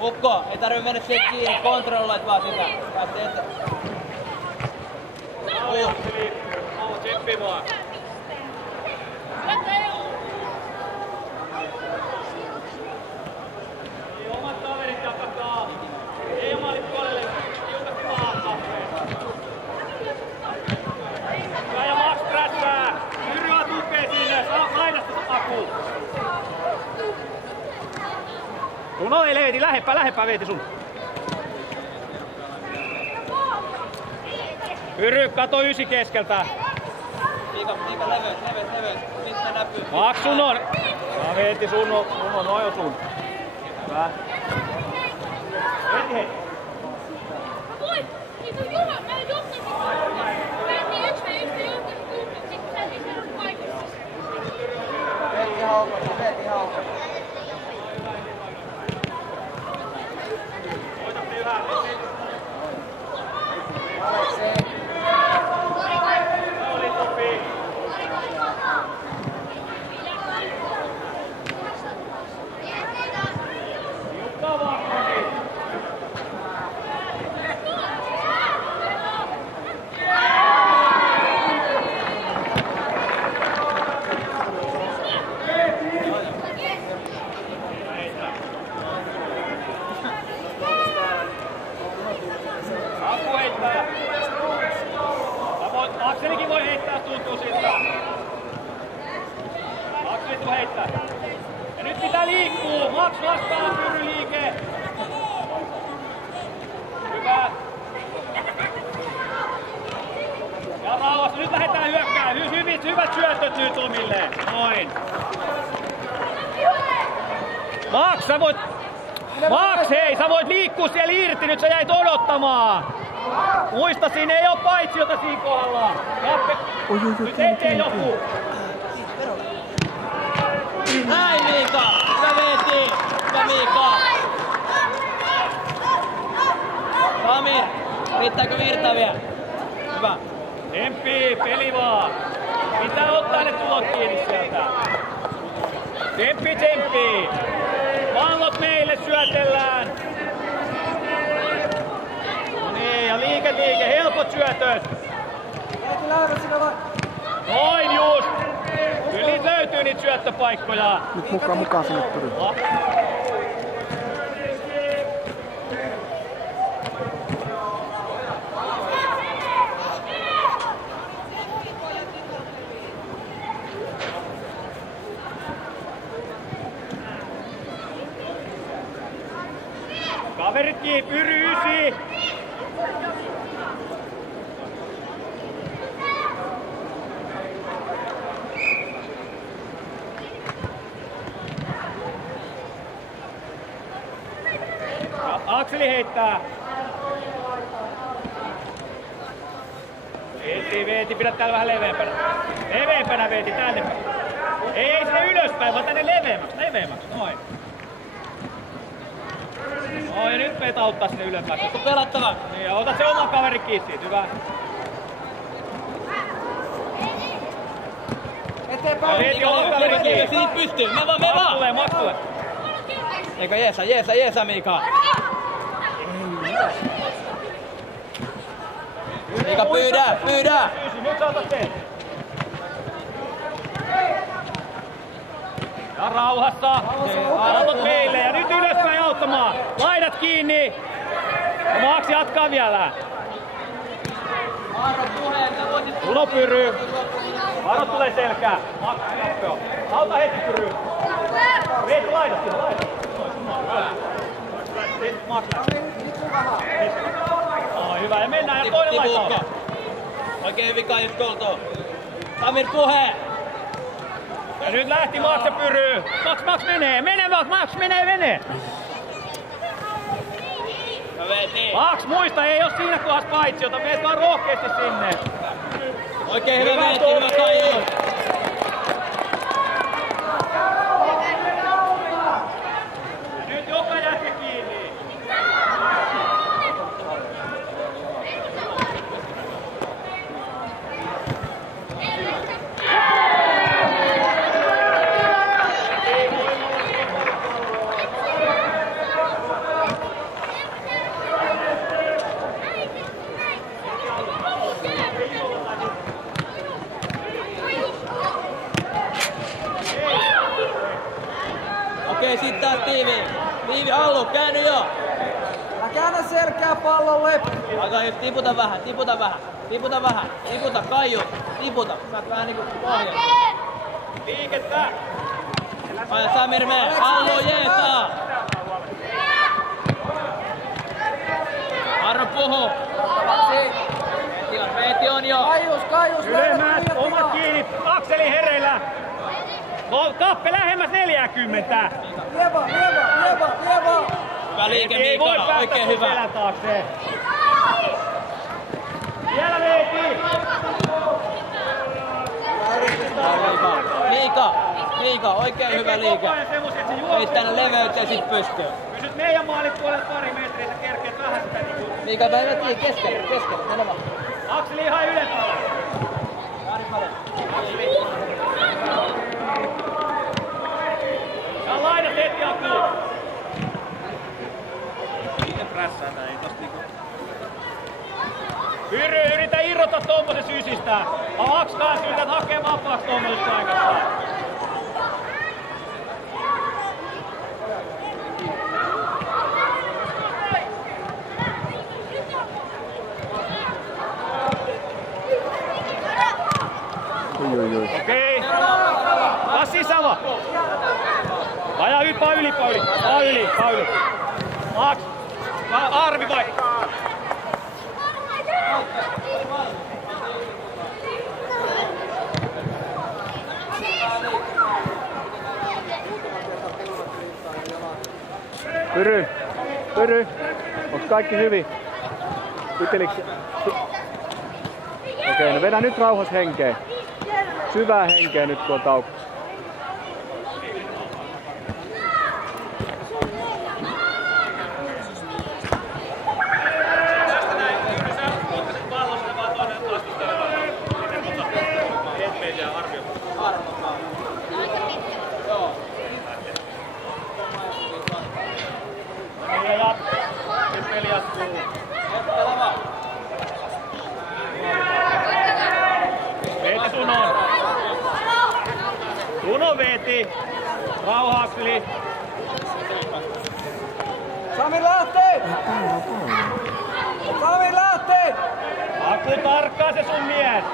Ukko, ei tarvitse mennä sieltä kiinni, kontrolloit vaan sitä. Päästä eteen. Tsippi vaan. Omat kaverit jakakaa. Ei omalit puolelle. Tiukasti vaan. Hyvä ja Max prässää. Yrjää tukee sinne. Laidasta Aku. No ei Veeti, läheppää Veeti sun. Pyry, kato 9 keskeltä. Miika leveet. Mistä näkyy? Max sun on. Ja Veeti sun on, noin sun. Hyvä. Veeti hei. Voi! Niinku Juha, mä johtasin. Päätin 1-1 sitten se on paikassa. Veeti haukka. Akselikin voi heittää, tuntuu siltä. Akselit voi heittää. Ja nyt pitää liikkuu. Max vastaan, Pyry liike. Hyvä. Ja rauhassa. Nyt lähdetään hyökkää. Hyvät syötöt nyt omilleen. Noin. Max, sä voit... Max, hei, sä voit liikkua siellä irti. Nyt sä jäit odottamaan. Muista, siinä ei oo paitsiota siinä kohdalla. Nyt eteen joku. Näin Miika! Hyvä Veeti! Hyvä Miika! Samir! Riittääkö virta vielä? Hyvä. Temppii, peli vaan. Pitää ottaa ne tulot kiinni sieltä. Temppii. Pallot meille syötellään. Ja liike, helpot syötöt. Noin just. Kyllä niitä löytyy niitä syöttöpaikkoja. Nyt mukaan sinne Pyry. Kaveritkin, Pyry 9. Akseli heittää. Veeti, pidä täällä vähän leveämpänä. Leveämpänä Veeti, tänne päin. Ei sinne ylöspäin, vaan tänne leveämmäksi. Noin. No ja nyt meitä auttaa sinne ylöspäin. Onko pelattava? Niin, ja ota se oma kaveri kiinni siitä, hyvä. Eteenpäin! Veeti oma kaveri kiinni. Siitä pystyy, me vaan! Max tulee. Eikö jeesa Miika? Miika pyydä! Nyt sä otat sen. Ja rauhassa. Autot meille ja nyt ylöspäin auttamaan. Laidat kiinni. Ja Max jatkaa vielä. Uno Pyry. Arot tulee selkää. Max nopeaa. Auta hetki Pyry. Veet laidat. Sitten Max lähtee. Hyvä ja mennään ja toinen laita. Oikein hyvin Kaius Kolto. Samir puhe! Ja nyt lähti Max ja Pyry. Max menee. Max menee. No Veeti. Max muista, ei oo siinä kohdassa paitsiota. Meet vaan rohkeasti sinne. Oikein hyvä Veeti, hyvä Kaius. Nyt joka jätkä kiinni. Okei, sit taas Tiivi. Tiivi, Allu, käänny jo. Käännä selkää pallolle. Aika just, tiputa vähän. Tiputa, Kaiju. Tiputa. Sä oot vähän niinku pohjalla. Liikettä! Aja Samir mee. Allu jeesaa. Arno puhuu. Veeti on jo. Kaius. Ylemmät, omat kiinni, Akseli hereillä. Kappe lähemmäs 40. Lieva. Hyvä liike Ei voi Miikalla, päästä oikein sun hyvä. selän taakse. Vielä Veeti! Miika, oikein hyvä liike. Veit tänne leveyteen sit pystyy. Pysyt meidän maalin puolelle pari metriä, sä kerkeet vähän sitä niinku. Miika päivättiin keskelle, mene vaan. Akseli ihan ylempää. Ja laidat heti Aku. Miten prässää tää ei tosta niinku. Pyry, yritä irrota tommosen sysistä. Aks kanssa yrität hakee vapaaksi tommosesta aikasta. Okei. Taas sisään vaan. Aja paa yli. Maks. Arvi vai? Pyry. Onks kaikki hyvin? Pyteliks? Okei, no vedä nyt rauhassa henkeä. Syvää henkeä nyt kun on tauko. Suno Veeti. Rauha Akseli. Sami lähtee! Aku tarkkaa se sun mies.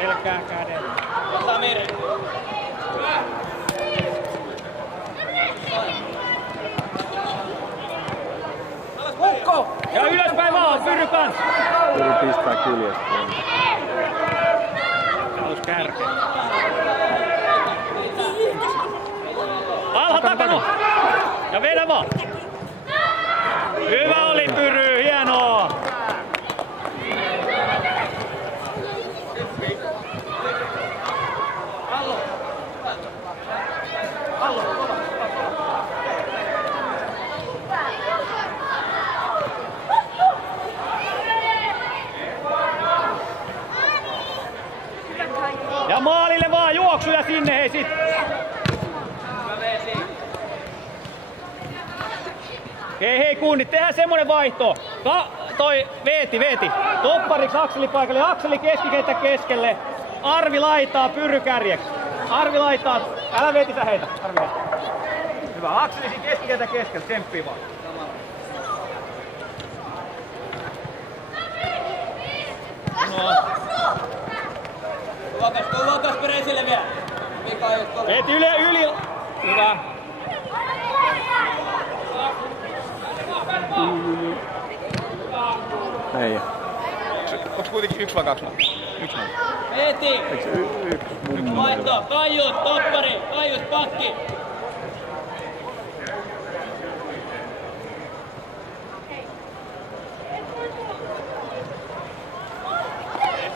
Selkää käden. Samir. Ukko! Ja ylöspäin vaan, Pyry kans. Pyry pistää kyljestä. Halus kärkeä. Alha takana. Ja vedä vaan. Hyvä oli Pyry, hienoa. Ja maalille vaan juoksuja sinne hei sit. Hei kunnit, tehdään semmonen vaihto. Toi Veeti. Toppariksi Akseli paikalle. Akseli keskikenttä keskelle. Arvi laitaa, Pyry kärjeksi. Arvi laitaa. Älä Veeti sä heitä. Arvi heitä. Hyvä. Akseli siinä keskikenttä keskelle. Tsemppii vaan. No. Tuokas Peresille vielä. Mika ei ole. Veeti yli. Hyvä. Ei. Onks kuitenkin 1 vai 2? 1. Veeti. Eiks yksi mun Vaihto. Kaijus, toppari. Kaijus, pakki.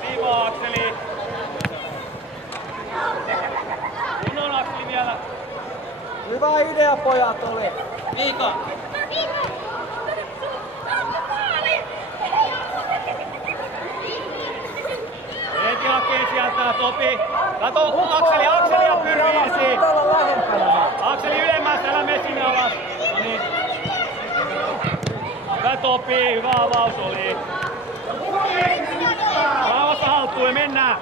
Siva Akseli. Kunnon Akseli vielä. Hyvä idea pojat oli. Mika. Veeti hakee sieltä Topi. Kato Akseli ja Pyry irsi. Olla lähempänä. Akseli ylemmäs, älä mene sinne alas. No niin. Hyvä Topi, hyvä avaus oli. Rauhassa haltuun ja mennään.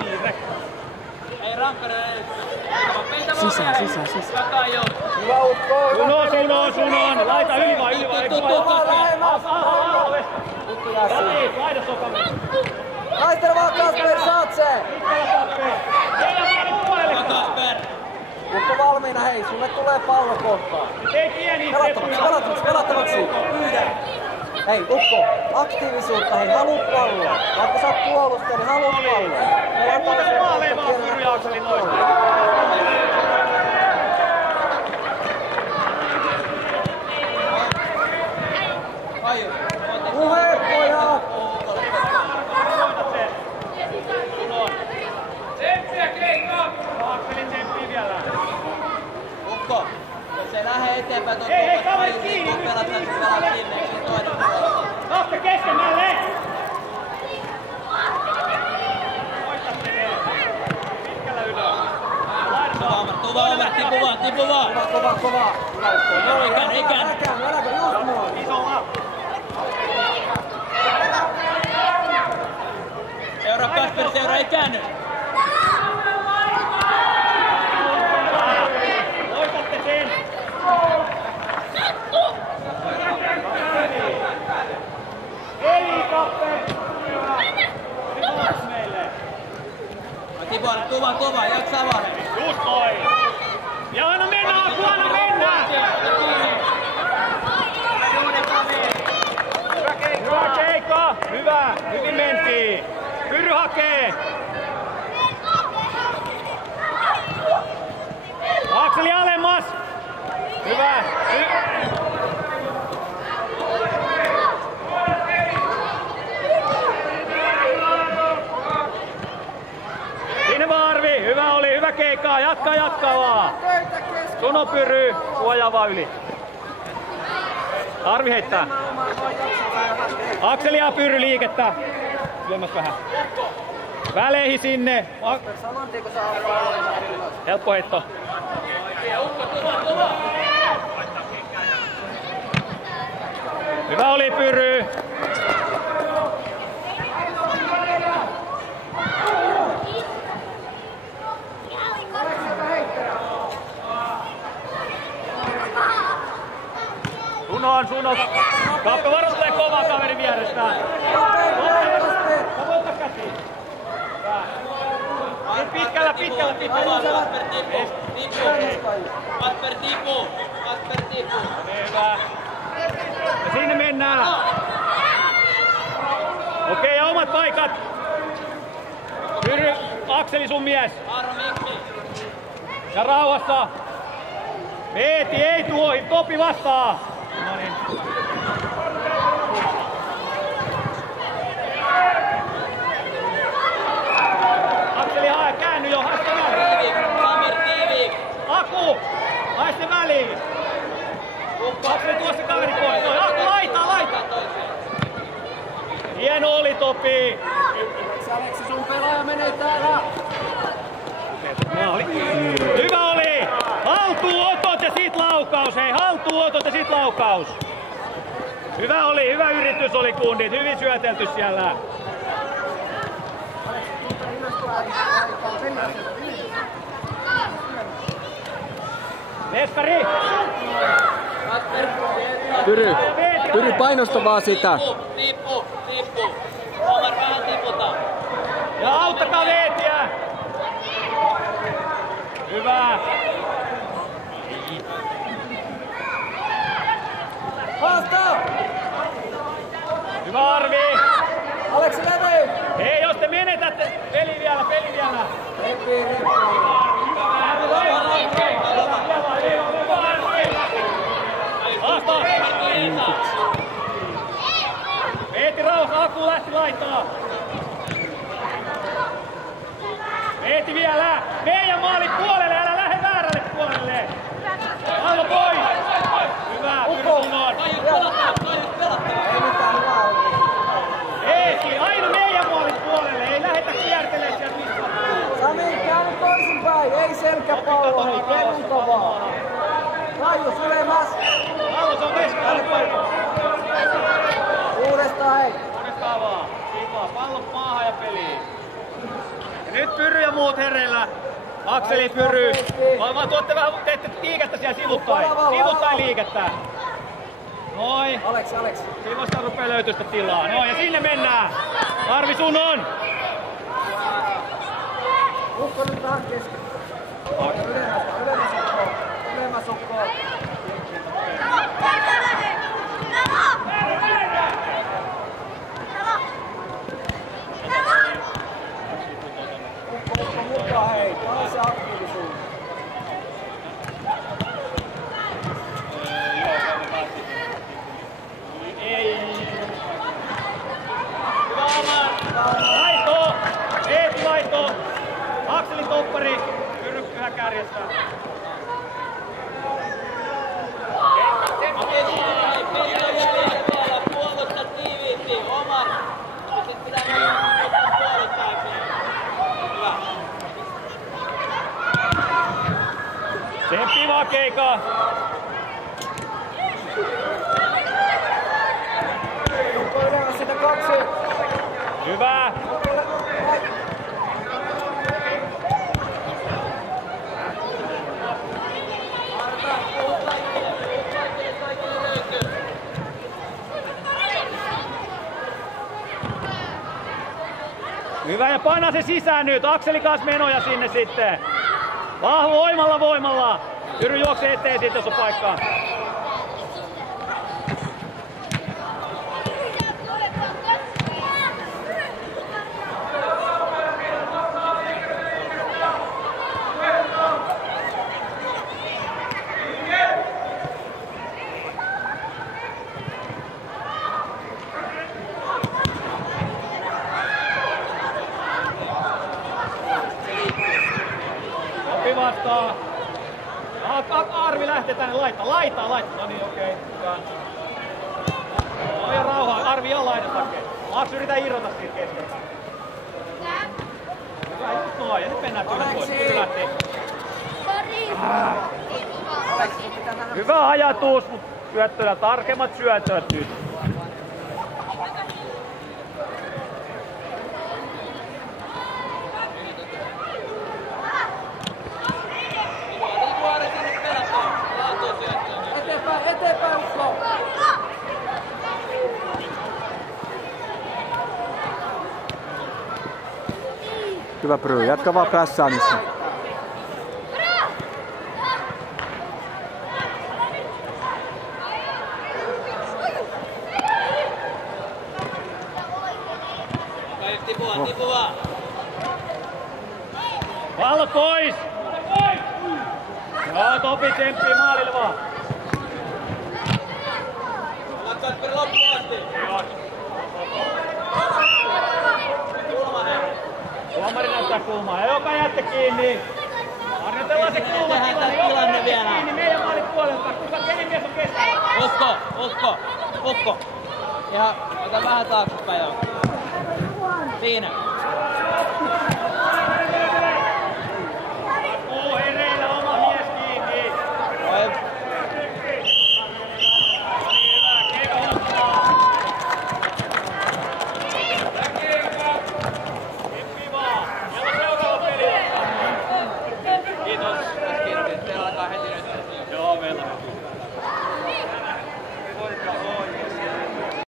Kiire. Ei Sisään. Hyvä Ukko. Sunon. Laita yli vai. Lähemmäs. Laidassa on kamera. Taistele vaan Kasper, saat sen. Ukko valmiina, hei, sulle tulee pallo kohtaan. Ei pieni. Pelattavaksi. Yhden. Hei, Ukko, aktiivisuutta, hei, haluut palloa. Vaikka sä oot puolustaja, niin haluut palloa. Ei muuten maaleen vaan Pyry ja Akseli noin. Puheet, pojat! Tsemppiä keikkaa! Akselin tsemppiä vielä. Ukko, jos ei lähde eteenpäin tuon Hei, tuopas kaveri pallin, kiinni, niin nyt pelat kiinni. sinne, siinä toinen puolella. Kappe keskemmälle! Voitatte ne. Pitkällä ylös. Tipu vaan. Kova. Joo, ikään. Äläkö, just noin. Iso lappu. Seuraa Kasper, seuraa, ei käänny. Voitatte sen. Eli Kappe. Nyt meille. Tipu, kova, jaksaa vaan. Just noin. Ja anna mennä, anna mennä. Hyvä keikka. Hyvin mentiin. Pyry hakee. Akseli alemmas. Hyvä. Sinne vaan Arvi. Hyvä oli. Hyvä keikka. Jatka vaan. Suno Pyry. Suojaa vaan yli. Arvi heittää. Akseli ja Pyry liikettä. Lyömäs vähän. Väleihin sinne. Saman tien kun saa palloa. Helppo heitto. Hyvä oli Pyry. Sunon. Kappe varoittelee kovaa kaverin vierestään. Tavoittaa käsiin. Pitkällä. Kasper tipu. Hyvä. Ja sinne mennään. Okei, ja omat paikat. Pyry, Akseli sun mies. Ja rauhassa. Veeti, ei tuohi. Topi vastaa. No niin. Akseli hae, käänny jo. Hae sitä väliin. Aku! Hae sitä väliin. Akseli tuo se kaveri pois. Toi, Aku, laita. Hieno oli Topi. Aleksi, sun pelaaja menee täällä. Hyvä oli! Haltuunotot ja sit laukaus, hei! Haltuunotot ja sit laukaus! Hyvä oli, hyvä yritys oli kundit, hyvin syötelty siellä. Vespari! Pyry painostavaa sitä. Tipu. Omar vähän tiputa. Ja auttakaa Veetiä! Hyvä! Haasta! Hyvä Arvi! Aleksi levy! Hei, jos te menetätte, peli vielä! Repii. Haasta! Veeti rauhassa, Aku lähti laittaa! Veeti vielä! Meidän maalin puolelle, älä lähde väärälle puolelle! Pallo pois! Hyvä, Pyry Sunon! Ei mitään hyvää. Eesi, aina meidän maalin puolelle, ei lähetä kiertelee sieltä missään. Sami, käänny toisinpäin. Ei selkäpallo, hei, kennunta vaan. Raju, sylemäs. Pallo, se on veskaan paikka. Uudestaan, hei. Uudestaan vaan. Kiva, pallo maahan ja peliin. Ja nyt Pyry ja muut hereillä. Akseli pyryy. Vaan tuotte vähän, teette liikettä siellä sivuttain. Sivuttain liikettä. Noin. Alex. Siinä vasta rupee löytyä sitä tilaa. Noin, ja sinne mennään. Arvi, sun on. Ukko nyt tähän kesken. Ylemmäs Ukko. Ukko mukaan hei. Pane se aktiivisuus. Vaihto! Eetu vaihto! Akselin toppari! Kyrry yhä kärjessä. Puolusta tiiviisti, Omar. Sitten pitää ottaa puolustaakseen. Hyvä. Tsemppi vaan Keika! Ukko ylemmäs sitä 2. Hyvä! Hyvä, ja paina se sisään nyt. Akseli kanssa menoja sinne sitten. Voimalla. Jyry juoksee eteen siitä, jos on paikkaa. Vastaa. Arvi lähtee tänne laittaa. No niin, okei. Hyvä. No ja rauhaa. Arvi on laidan takia. Maaks yritä irrota siitä keskeltä. Hyvä, just noin. Ja nyt mennään kyllä pois. Kyllä lähtee. Hyvä ajatus, mutta syöttöllä tarkemmat syötöt nyt. Eteenpäin Ukko! Hyvä Pry, jatka vaan prässäämistä. Tipu vaan. Pallot pois! Joo, Topi tsemppii maalille vaan. Laksaat per loppuun asti. Tuomari näyttää kulmaa. Ja joka jätte kiinni. Harjoitellaan se kulma tilanne vielä. Kiinni meidän maalin puolelta. Kenen mies on keskellä? Ukko. Ja ota vähän taaksepäin. Siinä.